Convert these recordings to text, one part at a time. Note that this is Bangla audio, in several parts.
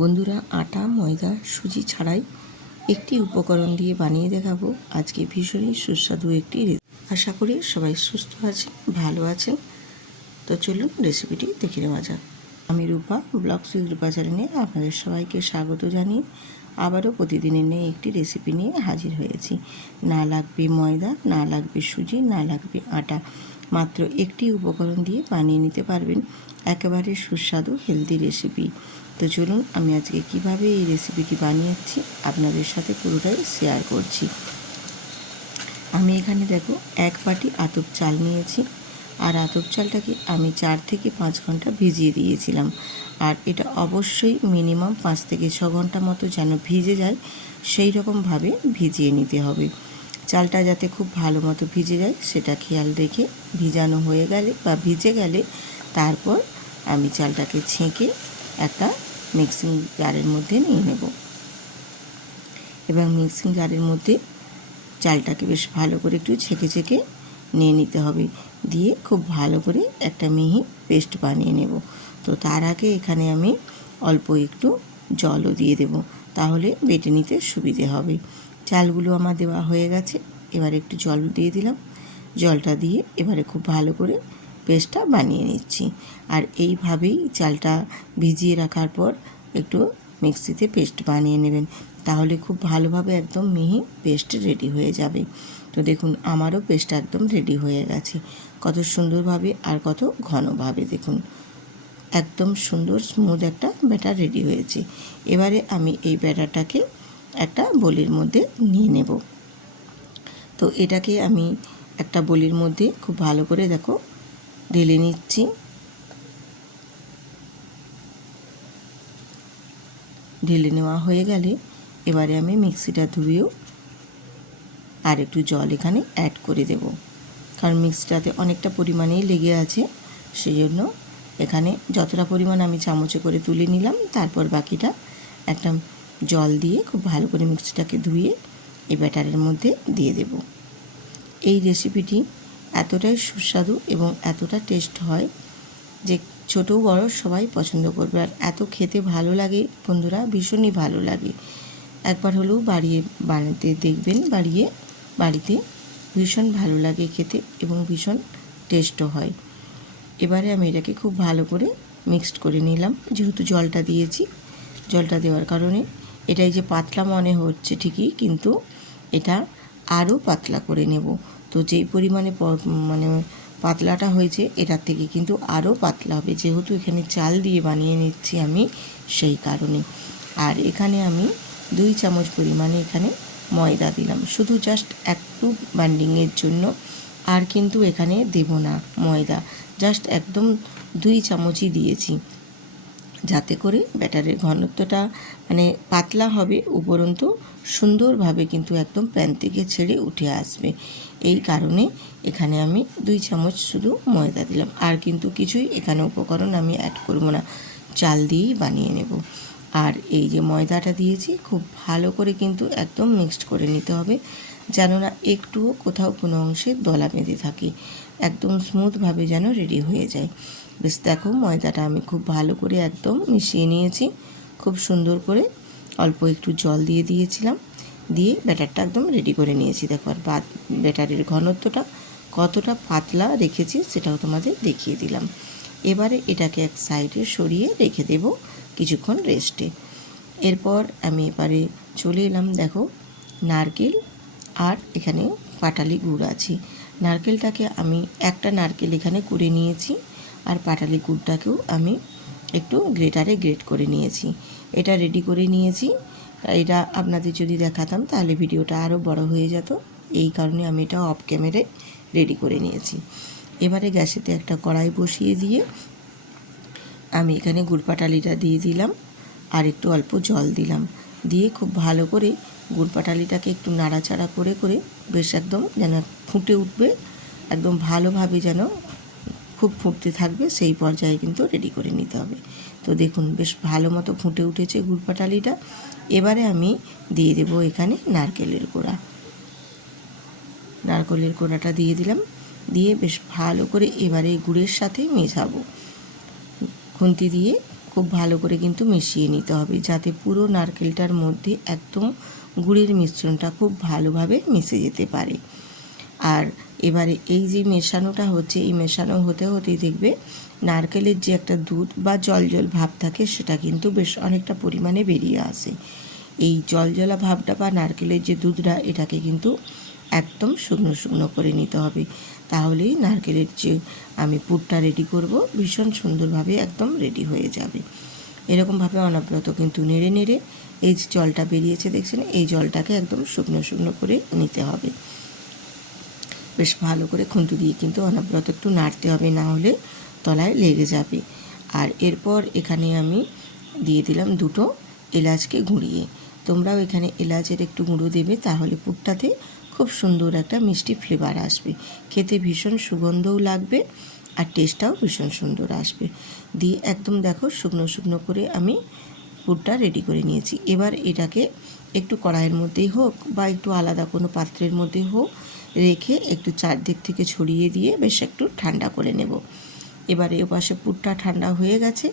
বন্ধুরা, আটা, ময়দা, সুজি ছাড়াই একটি উপকরণ দিয়ে বানিয়ে দেখাবো আজকে ভীষণই সুস্বাদু একটি রেসিপি। আশা করি সবাই সুস্থ আছেন, ভালো আছেন। তো চলুন রেসিপিটি দেখে নেওয়া যাক। আমি রূপা, ব্লগস উইথ রূপা চ্যানেলে আপনাদের সবাইকে স্বাগত জানিয়ে আবারও প্রতিদিনের নিয়ে একটি রেসিপি নিয়ে হাজির হয়েছি। না লাগবে ময়দা, না লাগবে সুজি, না লাগবে আটা, মাত্র একটি উপকরণ দিয়ে বানিয়ে নিতে পারবেন একেবারে সুস্বাদু হেলদি রেসিপি। তো চলুন আমি আজকে কিভাবে এই রেসিপিটি বানিয়েছি আপনাদের সাথে পুরোটাই শেয়ার করছি। আমি এখানে দেখো 1 বাটি আতপ চাল নিয়েছি, আর আতপ চালটাকে আমি 4 থেকে 5 ঘন্টা ভিজিয়ে দিয়েছিলাম। আর এটা অবশ্যই মিনিমাম 5 থেকে 6 ঘন্টা মতো যেন ভিজে যায় সেই রকমভাবে ভিজিয়ে নিতে হবে। চালটা যাতে খুব ভালো মতো ভিজে যায় সেটা খেয়াল রেখে ভিজানো হয়ে গেলে বা ভিজে গেলে তারপর আমি চালটাকে ছেঁকে একটা মিক্সিং জারের মধ্যে নিয়ে নেব। এবং মিক্সিং জারের মধ্যে চালটাকে বেশ ভালো করে একটু ছেঁকে নিয়ে নিতে হবে, দিয়ে খুব ভালো করে একটা মিহি পেস্ট বানিয়ে নেব। তো তার আগে এখানে আমি অল্প একটু জলও দিয়ে দেব, তাহলে বেটে নিতে সুবিধে হবে। চালগুলো আমার দেওয়া হয়ে গেছে, এবার একটু জল দিয়ে দিলাম। জলটা দিয়ে এবারে খুব ভালো করে পেস্টটা বানিয়ে নিচ্ছি। আর এইভাবেই চালটা ভিজিয়ে রাখার পর একটু মিক্সিতে পেস্ট বানিয়ে নেবেন, তাহলে খুব ভালোভাবে একদম মিহি পেস্ট রেডি হয়ে যাবে। তো দেখুন আমারও পেস্টটা একদম রেডি হয়ে গেছে, কত সুন্দরভাবে আর কত ঘনভাবে। দেখুন একদম সুন্দর স্মুথ একটা ব্যাটার রেডি হয়েছে। এবারে আমি এই ব্যাটারটাকে একটা বোলের মধ্যে নিয়ে নেব। তো এটাকে আমি একটা বোলের মধ্যে খুব ভালো করে দেখো ঢেলে নিচ্ছি। ঢেলে নেওয়া হয়ে গেলে এবারে আমি মিক্সিটা ধুয়েও আর একটু জল এখানে অ্যাড করে দেব, কারণ মিক্সিটাতে অনেকটা পরিমাণেই লেগে আছে। সেই জন্য এখানে যতটা পরিমাণ আমি চামচে করে তুলে নিলাম, তারপর বাকিটা একটা জল দিয়ে খুব ভালো করে মিক্সিটাকে ধুয়ে এই ব্যাটারের মধ্যে দিয়ে দেব। এই রেসিপিটি এতটাই সুস্বাদু এবং এতটা টেস্ট হয় যে ছোট বড় সবাই পছন্দ করবে, আর এত খেতে ভালো লাগে বন্ধুরা, ভীষণই ভালো লাগে। একবার হলেও বানাতে দেখবেন, বাড়িতে ভীষণ ভালো লাগে খেতে এবং ভীষণ টেস্টও হয়। এবারে আমি এটাকে খুব ভালো করে মিক্সড করে নিলাম। যেহেতু জলটা দিয়েছি, জলটা দেওয়ার কারণে এটাই যে পাতলা মনে হচ্ছে ঠিকই, কিন্তু এটা আরও পাতলা করে নেব। তো যেই পরিমাণে মানে পাতলাটা হয়েছে এটার থেকে কিন্তু আরও পাতলা হবে, যেহেতু এখানে চাল দিয়ে বানিয়ে নিচ্ছি আমি, সেই কারণে। আর এখানে আমি 2 চামচ পরিমাণে এখানে ময়দা দিলাম, শুধু জাস্ট একটু বাইন্ডিংয়ের জন্য। আর কিন্তু এখানে দেব না ময়দা, জাস্ট একদম 2 চামচই দিয়েছি, যাতে করে ব্যাটারের ঘনত্বটা মানে পাতলা হবে, উপরন্তু সুন্দরভাবে কিন্তু একদম প্যান থেকে ছেড়ে উঠে আসবে। এই কারণে এখানে আমি 2 চামচ শুধু ময়দা দিলাম, আর কিন্তু কিছুই এখানে উপকরণ আমি অ্যাড করব না, চাল দিয়েই বানিয়ে নেব। আর এই যে ময়দাটা দিয়েছি খুব ভালো করে কিন্তু একদম মিক্সড করে নিতে হবে, যেন না একটুও কোথাও কোনো অংশে দলা বেঁধে থাকে, একদম স্মুথভাবে যেন রেডি হয়ে যায়। বেশ দেখো ময়দাটা আমি খুব ভালো করে একদম মিশিয়ে নিয়েছি, খুব সুন্দর করে। অল্প একটু জল দিয়ে দিয়েছিলাম, দিয়ে ব্যাটারটা একদম রেডি করে নিয়েছি। দেখো আর ব্যাটারের ঘনত্বটা কতটা পাতলা রেখেছি সেটাও তোমাদের দেখিয়ে দিলাম। এবারে এটাকে এক সাইডে সরিয়ে রেখে দেব কিছুক্ষণ রেস্টে। এরপর আমি এবারে চলে এলাম, দেখো নারকেল আর এখানে পাটালি গুড় আছে। নারকেলটাকে আমি একটা নারকেল এখানে কুড়ে নিয়েছি, আর পাটালি গুড়টাকেও আমি একটু গ্রেটারে গ্রেট করে নিয়েছি। এটা রেডি করে নিয়েছি। এটা আপনাদের যদি দেখাতাম তাহলে ভিডিওটা আরও বড় হয়ে যেত, এই কারণে আমি এটা অফ ক্যামেরায় রেডি করে নিয়েছি। এবারে গ্যাসেতে একটা কড়াই বসিয়ে দিয়ে আমি এখানে গুড় পাটালিটা দিয়ে দিলাম, আর একটু অল্প জল দিলাম, দিয়ে খুব ভালো করে গুড় পাটালিটাকে একটু নাড়াচাড়া করে বেশ একদম যেন ফুটে উঠবে, একদম ভালোভাবে যেন খুব ফুটতে থাকবে, সেই পর্যায়ে কিন্তু রেডি করে নিতে হবে। তো দেখুন বেশ ভালো মতো ফুটে উঠেছে গুড় পাটালিটা। এবারে আমি দিয়ে দেব এখানে নারকেলের কোড়াটা দিয়ে দিলাম, দিয়ে বেশ ভালো করে এবারে গুড়ের সাথে মেশাবো। খুন্তি দিয়ে খুব ভালো করে কিন্তু মিশিয়ে নিতে হবে, যাতে পুরো নারকেলটার মধ্যে একদম গুড়ের মিশ্রণটা খুব ভালোভাবে মিশে যেতে পারে। আর এবারে এই যে মেশানোটা হচ্ছে, এই মেশানো হতে হতেই দেখবে নারকেলের যে একটা দুধ বা জল জল ভাব থাকে সেটা কিন্তু বেশ অনেকটা পরিমাণে বেরিয়ে আসে। এই জলজলা ভাবটা বা নারকেলের যে দুধটা, এটাকে কিন্তু একদম শুকনো শুকনো করে নিতে হবে, তাহলেই নারকেলের যে আমি পুরটা রেডি করব ভীষণ সুন্দরভাবে একদম রেডি হয়ে যাবে। এরকমভাবে অনবরত কিন্তু নেড়ে নেড়ে এই যে জলটা বেরিয়েছে দেখছেন, এই জলটাকে একদম শুকনো শুকনো করে নিতে হবে। বেশ ভালো করে খুন্তি দিয়ে কিন্তু অনবরত একটু নাড়তে হবে, না হলে তলায় লেগে যাবে। আর এরপর এখানে আমি দিয়ে দিলাম 2টো এলাচকে গুঁড়িয়ে। তোমরাও এখানে এলাচের একটু গুঁড়ো দেবে, তাহলে পুরটাতে খুব সুন্দর একটা মিষ্টি ফ্লেভার আসবে, খেতে ভীষণ সুগন্ধও লাগবে আর টেস্টটাও ভীষণ সুন্দর আসবে। দিয়ে একদম দেখো শুকনো শুকনো করে আমি পুরটা রেডি করে নিয়েছি। এবার এটাকে একটু কড়াইয়ের মধ্যেই হোক বা একটু আলাদা কোনো পাত্রের মধ্যে হোক রেখে একটু চারদিক থেকে ছড়িয়ে দিয়ে বেশ একটু ঠান্ডা করে নেব। এবারে এপাশে পুরটা ঠান্ডা হয়ে গেছে,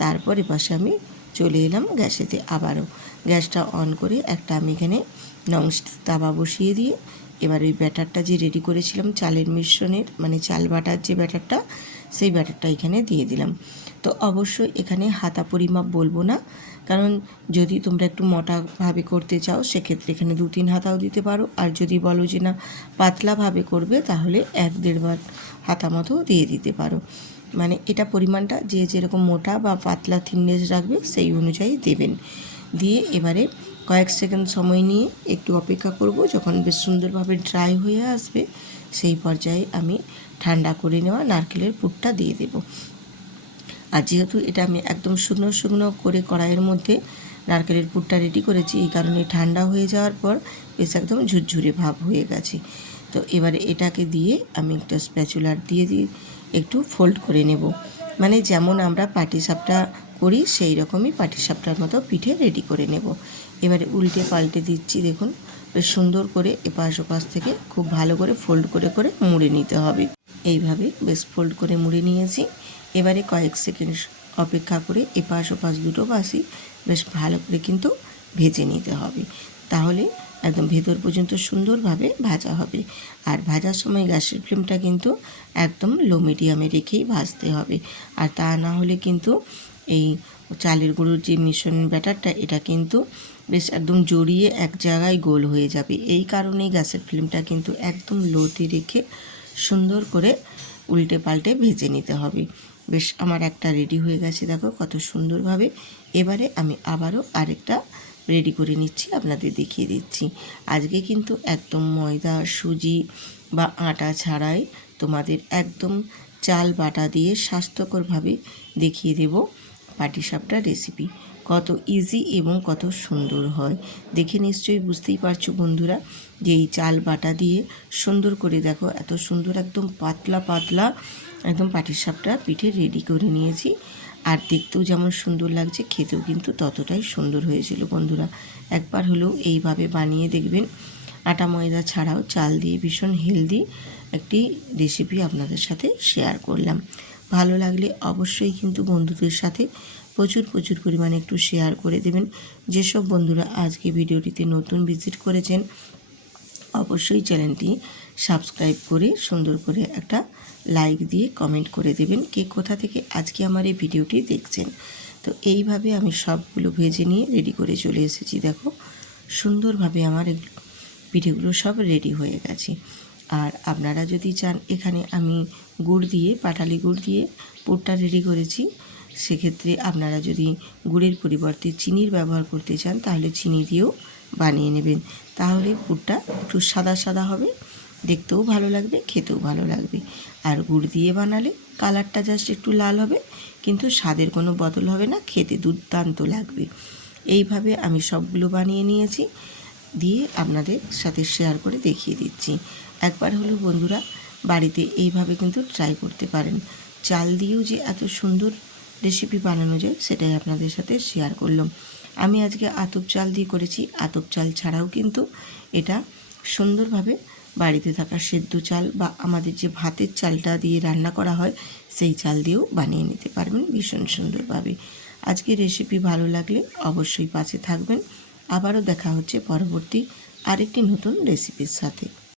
তারপর এপাশে আমি চলে এলাম গ্যাসেতে। আবারও গ্যাসটা অন করে একটা আমি এখানে ননস্টিক তাওয়া বসিয়ে দিয়ে এবার ওই ব্যাটারটা যে রেডি করেছিলাম চালের মিশ্রণের, মানে চাল বাটার যে ব্যাটারটা, সেই ব্যাটারটা এখানে দিয়ে দিলাম। তো অবশ্যই এখানে হাতা পরিমাপ বলবো না, কারণ যদি তোমরা একটু মোটাভাবে করতে চাও সেক্ষেত্রে এখানে 2-3 হাতাও দিতে পারো, আর যদি বলো যে না পাতলাভাবে করবে তাহলে 1-1.5 হাতা মতো দিয়ে দিতে পারো। মানে এটা পরিমাণটা যে যেরকম মোটা বা পাতলা থিকনেস রাখবে সেই অনুযায়ী দেবেন। দিয়ে এবারে কয়েক সেকেন্ড সময় নিয়ে একটু অপেক্ষা করব, যখন বেশ সুন্দরভাবে ড্রাই হয়ে আসবে সেই পর্যায়ে আমি ঠান্ডা করে নেওয়া নারকেলের পুরটা দিয়ে দেব। আর যেহেতু এটা আমি একদম শুকনো শুকনো করে কড়াইয়ের মধ্যে নারকেলের পুরটা রেডি করেছি, এই কারণে ঠান্ডা হয়ে যাওয়ার পর বেশ একদম ঝুরঝুরে ভাব হয়ে গেছে। তো এবারে এটাকে দিয়ে আমি একটা স্প্যাচুলার দিয়ে একটু ফোল্ড করে নেব, মানে যেমন আমরা পাটিসাপটা করি সেই রকমই পাটিসাপটার মতো পিঠে রেডি করে নেব। এবারে উল্টে পাল্টে দিচ্ছি, দেখুন বেশ সুন্দর করে এপাশ ওপাশ থেকে খুব ভালো করে ফোল্ড করে করে মুড়ে নিতে হবে। এইভাবে বেশ ফোল্ড করে মুড়ে নিয়েছি। এবারে কয়েক সেকেন্ড অপেক্ষা করে এপাশ ওপাশ দুটো পাশই বেশ ভালো করে কিন্তু ভেজে নিতে হবে, তাহলে একদম ভেতর পর্যন্ত সুন্দরভাবে ভাজা হবে। আর ভাজার সময় গ্যাসের ফ্লেমটা কিন্তু একদম লো মিডিয়ামে রেখেই ভাজতে হবে, আর তা না হলে কিন্তু এই চালের গুঁড়োর যে মিশ্রণ ব্যাটারটা, এটা কিন্তু বেশ একদম জড়িয়ে এক জায়গায় গোল হয়ে যাবে। এই কারণেই গ্যাসের ফ্লেমটা কিন্তু একদম লোতে রেখে সুন্দর করে উল্টে পাল্টে ভেজে নিতে হবে। বেশ আমার একটা রেডি হয়ে গেছে, দেখো কত সুন্দরভাবে। এবারে আমি আবারও আরেকটা রেডি করে নিচ্ছি, আপনাদের দেখিয়ে দিচ্ছি। আজকে কিন্তু একদম ময়দা সুজি বা আটা ছাড়াই তোমাদের একদম চাল বাটা দিয়ে স্বাস্থ্যকরভাবে দেখিয়ে দেব পাটিসাপটার রেসিপি। কত ইজি এবং কত সুন্দর হয় দেখে নিশ্চয়ই বুঝতেই পারছো বন্ধুরা, যে এই চাল বাটা দিয়ে সুন্দর করে দেখো এত সুন্দর একদম পাতলা পাতলা একদম পাটিসাপটা পিঠে রেডি করে নিয়েছি। আর দেখতেও যেমন সুন্দর লাগছে, খেতেও কিন্তু ততটাই সুন্দর হয়েছিল বন্ধুরা। একবার হলেও এইভাবে বানিয়ে দেখবেন। আটা ময়দা ছাড়াও চাল দিয়ে ভীষণ হেলদি একটি রেসিপি আপনাদের সাথে শেয়ার করলাম। ভালো লাগলে অবশ্যই কিন্তু বন্ধুদের সাথে প্রচুর প্রচুর পরিমাণে একটু শেয়ার করে দেবেন। যেসব বন্ধুরা আজকে ভিডিওটিতে নতুন ভিজিট করেছেন অবশ্যই চ্যানেলটি সাবস্ক্রাইব করে সুন্দর করে একটা লাইক দিয়ে কমেন্ট করে দেবেন কে কোথা থেকে আজকে আমার এই ভিডিওটি দেখছেন। তো এইভাবে আমি সবগুলো ভেজে নিয়ে রেডি করে চলে এসেছি। দেখো সুন্দরভাবে আমার পিঠেগুলো সব রেডি হয়ে গেছে। আর আপনারা যদি চান, এখানে আমি গুড় দিয়ে পাটালি গুড় দিয়ে পুরটা রেডি করেছি, সেক্ষেত্রে আপনারা যদি গুড়ের পরিবর্তে চিনির ব্যবহার করতে চান তাহলে চিনি দিয়েও বানিয়ে নেবেন, তাহলে পুরটা একটু সাদা সাদা হবে, দেখতেও ভালো লাগবে, খেতেও ভালো লাগবে। আর গুড় দিয়ে বানালে কালারটা জাস্ট একটু লাল হবে, কিন্তু স্বাদের কোনো বদল হবে না, খেতে দুর্দান্ত লাগবে। এইভাবে আমি সবগুলো বানিয়ে নিয়েছি, দিয়ে আপনাদের সাথে শেয়ার করে দেখিয়ে দিচ্ছি। একবার হলো বন্ধুরা বাড়িতে এইভাবে কিন্তু ট্রাই করতে পারেন। চাল দিয়েও যে এত সুন্দর রেসিপি বানানো যায় সেটাই আপনাদের সাথে শেয়ার করলাম। আমি আজকে আতপ চাল দিয়ে করেছি, আতপ চাল ছাড়াও কিন্তু এটা সুন্দরভাবে বাড়িতে থাকা সেদ্ধ চাল বা আমাদের যে ভাতের চালটা দিয়ে রান্না করা হয় সেই চাল দিয়েও বানিয়ে নিতে পারবেন ভীষণ সুন্দরভাবে। আজকের রেসিপি ভালো লাগলে অবশ্যই পাশে থাকবেন। আবারও দেখা হচ্ছে পরবর্তী আরেকটি নতুন রেসিপির সাথে।